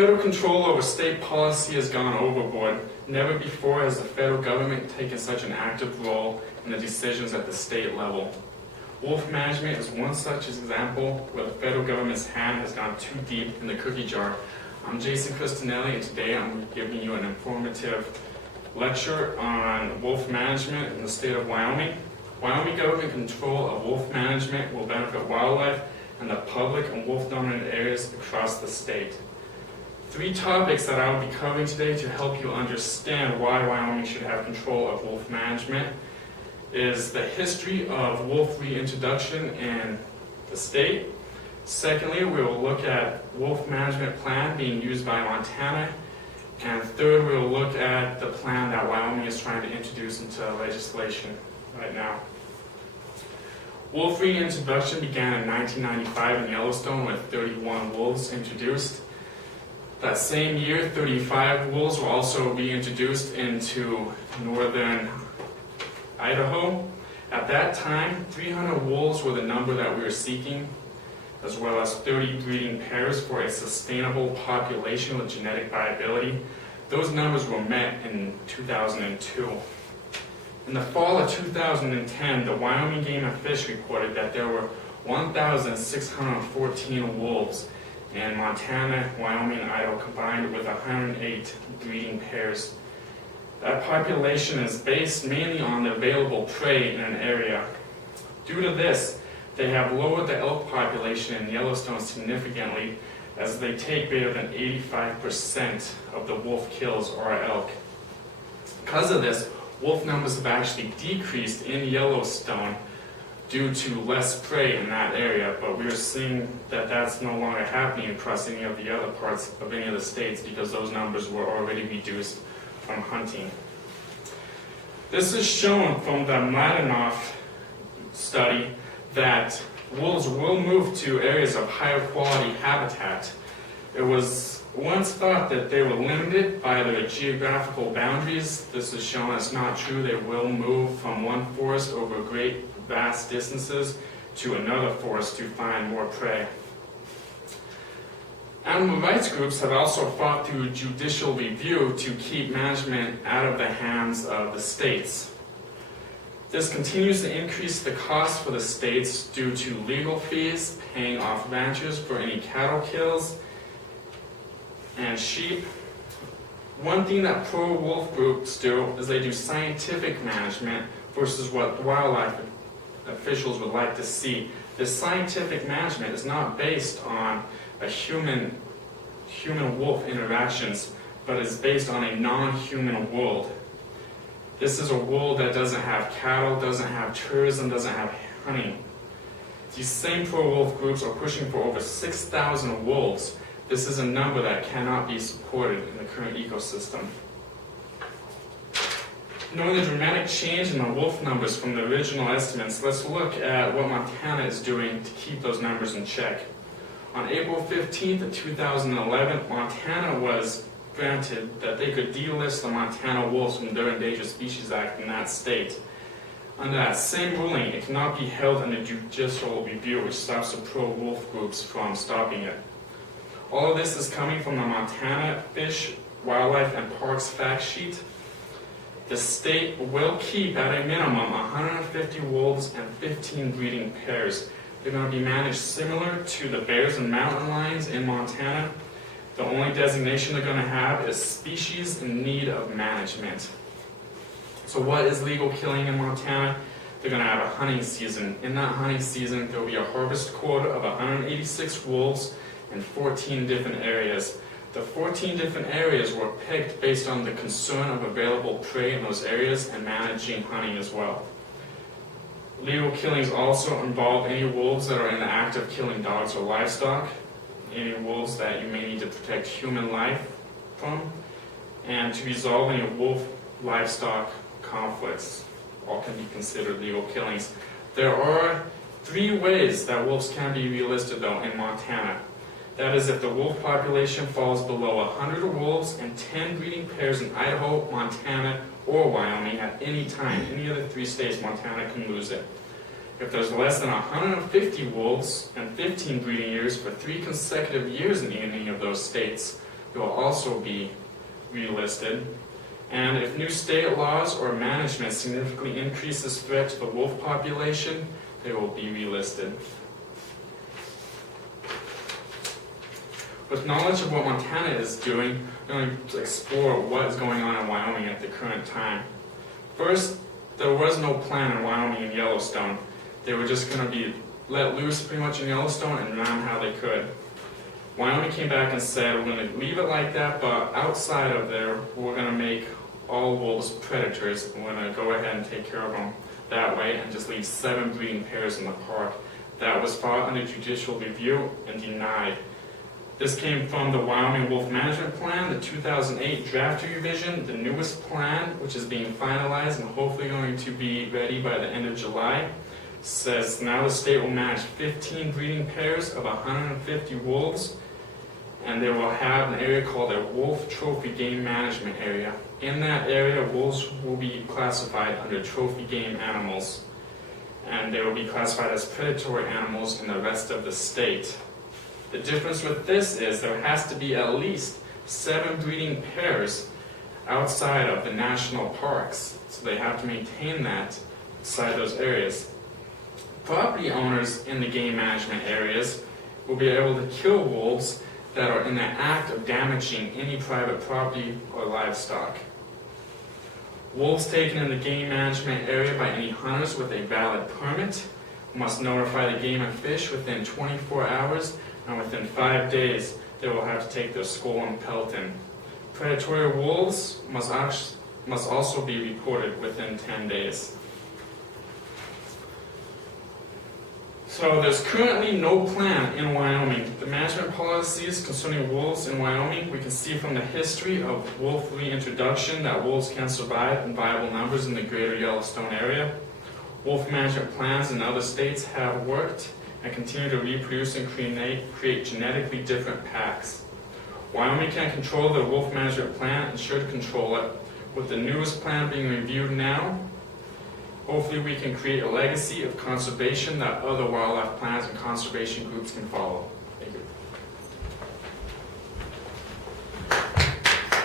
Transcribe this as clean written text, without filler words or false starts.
federal control over state policy has gone overboard. Never before has the federal government taken such an active role in the decisions at the state level. Wolf management is one such example where the federal government's hand has gone too deep in the cookie jar. I'm Jason Christinelli, and today I'm giving you an informative lecture on wolf management in the state of Wyoming. Wyoming government control of wolf management will benefit wildlife and the public in wolf-dominant areas across the state. 3 topics that I will be covering today to help you understand why Wyoming should have control of wolf management is the history of wolf reintroduction in the state. Secondly, we will look at wolf management plan being used by Montana. And third, we will look at the plan that Wyoming is trying to introduce into legislation right now. Wolf reintroduction began in 1995 in Yellowstone with 31 wolves introduced. That same year, 35 wolves were also reintroduced into northern Idaho. At that time, 300 wolves were the number that we were seeking, as well as 30 breeding pairs for a sustainable population with genetic viability. Those numbers were met in 2002. In the fall of 2010, the Wyoming Game and Fish reported that there were 1,614 wolves in Montana, Wyoming, and Idaho combined with 108 breeding pairs. That population is based mainly on the available prey in an area. Due to this, they have lowered the elk population in Yellowstone significantly, as they take greater than 85% of the wolf kills are elk. Because of this, wolf numbers have actually decreased in Yellowstone due to less prey in that area, but we are seeing that that's no longer happening across any of the other parts of any of the states because those numbers were already reduced from hunting. This is shown from the Mladenoff study that wolves will move to areas of higher quality habitat. It was once thought that they were limited by their geographical boundaries. This is shown as not true. They will move from one forest over great vast distances to another forest to find more prey. Animal rights groups have also fought through judicial review to keep management out of the hands of the states. This continues to increase the cost for the states due to legal fees, paying off ranchers for any cattle kills, and sheep. One thing that pro-wolf groups do is they do scientific management versus what wildlife officials would like to see. This scientific management is not based on a human-wolf interactions, but is based on a non-human world. This is a world that doesn't have cattle, doesn't have tourism, doesn't have hunting. These same pro-wolf groups are pushing for over 6,000 wolves. This is a number that cannot be supported in the current ecosystem. Knowing the dramatic change in the wolf numbers from the original estimates, let's look at what Montana is doing to keep those numbers in check. On April 15th, 2011, Montana was granted that they could delist the Montana wolves from their Endangered Species Act in that state. Under that same ruling, it cannot be held under judicial review, which stops the pro-wolf groups from stopping it. All of this is coming from the Montana Fish, Wildlife, and Parks fact sheet. The state will keep at a minimum 150 wolves and 15 breeding pairs. They're going to be managed similar to the bears and mountain lions in Montana. The only designation they're going to have is species in need of management. So what is legal killing in Montana? They're going to have a hunting season. In that hunting season, there will be a harvest quota of 186 wolves in 14 different areas. The 14 different areas were picked based on the concern of available prey in those areas and managing hunting as well. Legal killings also involve any wolves that are in the act of killing dogs or livestock, any wolves that you may need to protect human life from, and to resolve any wolf-livestock conflicts. All can be considered legal killings. There are 3 ways that wolves can be relisted, though, in Montana. That is, if the wolf population falls below 100 wolves and 10 breeding pairs in Idaho, Montana, or Wyoming at any time. Any of the 3 states, Montana can lose it. If there's less than 150 wolves and 15 breeding years for 3 consecutive years in any of those states, it will also be relisted. And if new state laws or management significantly increases threat to the wolf population, they will be relisted. With knowledge of what Montana is doing, we're going to explore what is going on in Wyoming at the current time. First, there was no plan in Wyoming and Yellowstone. They were just going to be let loose pretty much in Yellowstone and run how they could. Wyoming came back and said, we're going to leave it like that, but outside of there, we're going to make all wolves predators, and we're going to go ahead and take care of them that way and just leave 7 breeding pairs in the park. That was fought under judicial review and denied. This came from the Wyoming Wolf Management Plan, the 2008 draft revision, the newest plan, which is being finalized and hopefully going to be ready by the end of July, says now the state will manage 15 breeding pairs of 150 wolves, and they will have an area called a Wolf Trophy Game Management Area. In that area, wolves will be classified under trophy game animals, and they will be classified as predatory animals in the rest of the state. The difference with this is there has to be at least 7 breeding pairs outside of the national parks, so they have to maintain that inside those areas. Property owners in the game management areas will be able to kill wolves that are in the act of damaging any private property or livestock. Wolves taken in the game management area by any hunters with a valid permit must notify the Game and Fish within 24 hours, and within 5 days they will have to take their skull and pelt in. Predatory wolves must also be reported within 10 days. So there's currently no plan in Wyoming. The management policies concerning wolves in Wyoming, we can see from the history of wolf reintroduction that wolves can survive in viable numbers in the greater Yellowstone area. Wolf management plans in other states have worked and continue to reproduce and create genetically different packs. Wyoming can control the wolf management plan and should control it. With the newest plan being reviewed now, hopefully we can create a legacy of conservation that other wildlife plans and conservation groups can follow. Thank you.